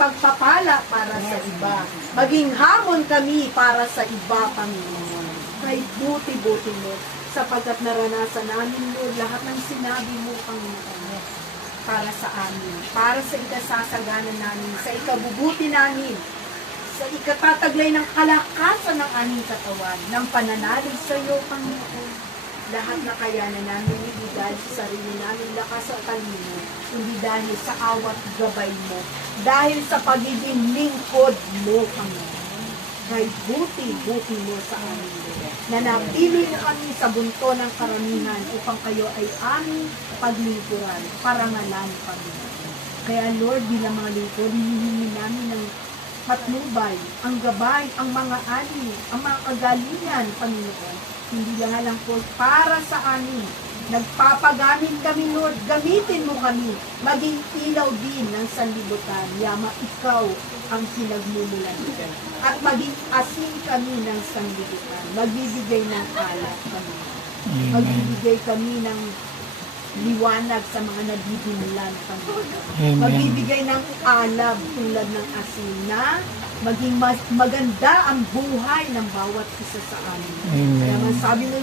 pagpapala para sa iba. Maging hamon kami para sa iba, Panginoon. Kay buti-buti mo, sapagkat naranasan namin, Lord, lahat ng sinabi mo, Panginoon, para sa amin, para sa ikasasagana namin, sa ikabubuti namin, sa ikatataglay ng kalakasan ng aming katawan, ng pananalig sa iyo, Panginoon. Lahat na kayanan namin, hindi dahil sa sarili namin lakas at talino, hindi dahil sa awat gabay mo, dahil sa pagiging lingkod mo, Panginoon. Kay buti-buti mo sa amin, Lord. Nanatili na kami sa bunto ng karamihan upang kayo ay aming paglingkuran, parangalan, Panginoon. Kaya, Lord, bilang mga lingkod, hinihingi namin ng patnubay, ang gabay, ang mga ani, ang mga kagalingan, Panginoon. Hindi lang po para sa amin. Nagpapagamit kami, Lord. Gamitin mo kami. Maging ilaw din ng sanlibutan. Yama, ikaw ang pinagmumulan ko. At maging asin kami ng sanlibutan. Magbibigay ng alak kami. Magbibigay kami ng liwanag sa mga nabibinlan, Panginoon. Magbibigay ng alab tulad ng asin na maging maganda ang buhay ng bawat isa sa amin. Kaya sabi mo,